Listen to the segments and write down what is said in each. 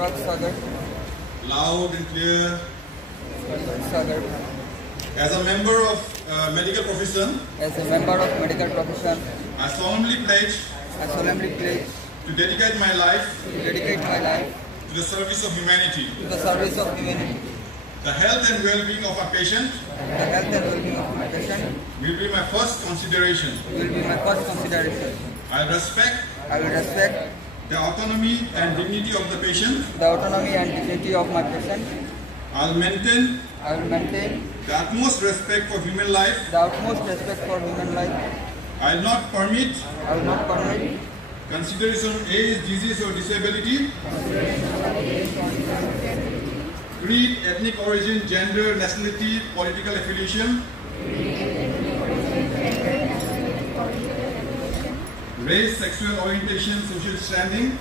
Anurag Sagar. Loud and clear. Sagar. As a member of medical profession, As a member of medical profession, I solemnly pledge to dedicate my life to to the service of humanity. the service of humanity. The health and well-being of our patient The health and well-being of my patient will be my first consideration. will be my first consideration. I respect I will respect the autonomy and dignity of the patient. the autonomy and dignity of my patient. I'll maintain I will maintain the utmost respect for human life. the utmost respect for human life. I'll not permit I will not permit consideration of age, disease or disability, creed, ethnic origin, gender, nationality, political affiliation, race, sexual orientation, social standing,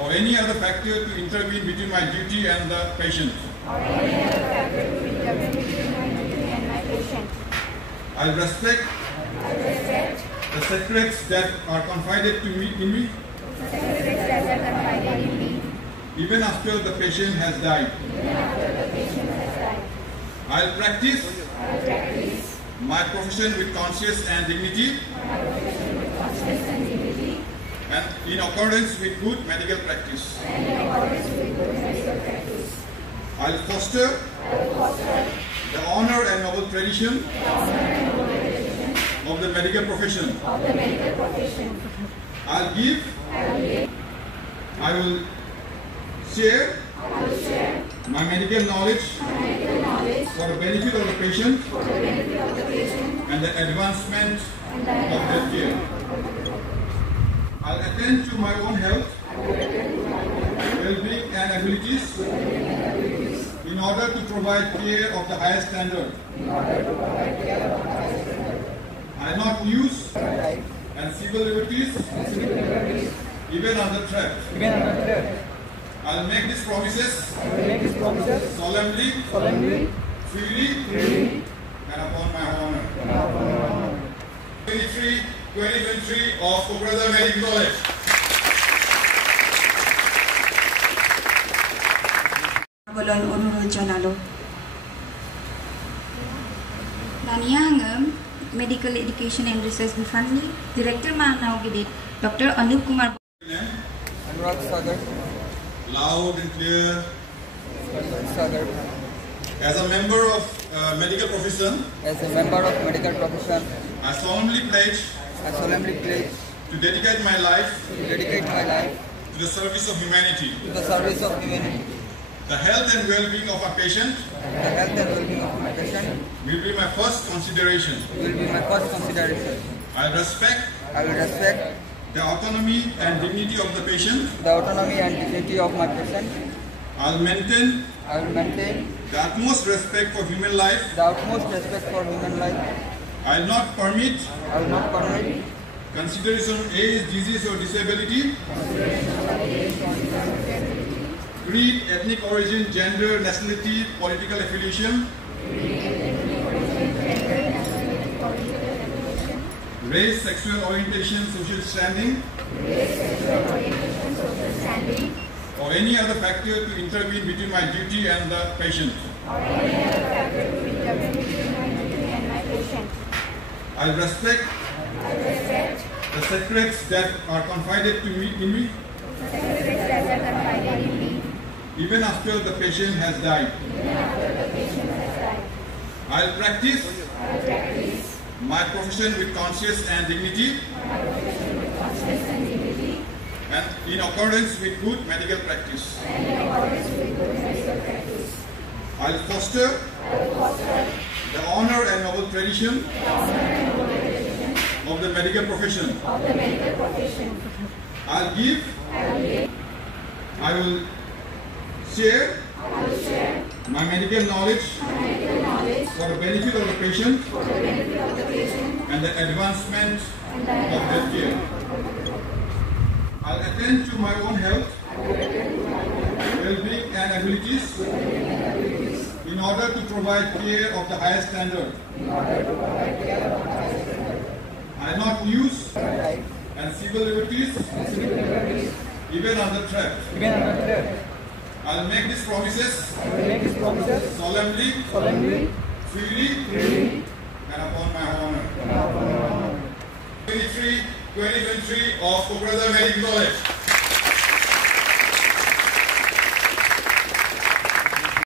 or any other factor to intervene between my duty and the patient. I respect the secrets that are confided to me even after the patient has died. I'll practice my profession with conscience and dignity and in accordance with good medical practice. I'll foster the honor and noble tradition of the medical profession. I will share my medical knowledge for the benefit of the patient and the advancement of their care. I'll attend to my own health, well-being and abilities in order to provide care of the highest standard. I'll not use and civil liberties even under threat. I'll make these promises solemnly, freely, and upon my honor. 2023 of Kokrada Medical College. বলার অনুরোধ জানালো Nanyangam Medical Education and Research Fund Director Manawgidit Dr. Anup Kumar Anurag Sagar. Loud and clear. Sagar. As a member of medical profession, As a member of medical profession, I solemnly pledge to dedicate my life to the service of humanity. the service of humanity. The health and well-being of our patient The health and well-being of my patient will be my first consideration. will be my first consideration. I respect I will respect the autonomy and dignity of the patient. the autonomy and dignity of my patient. I'll maintain I will maintain the utmost respect for human life. the utmost respect for human life. I'll not permit I will not permit consideration of age, disease or disability, creed, ethnic origin, gender, nationality, political affiliation, race, sexual orientation, social standing, or any other factor to intervene between my duty and the patient. I'll respect the secrets that are confided to me even after the patient has died. I'll practice my profession with conscience and dignity and in accordance with good medical practice. I'll foster the honor and noble tradition of the medical profession. I will share my medical knowledge for the benefit of the patient and the advancement of their care. I'll attend to my own health, well-being and abilities in order to provide care of the highest standard. I'll not use and civil liberties, even under threat. I will make these promises solemnly, freely, and upon my honor. 2023 of Cobrada Medical College.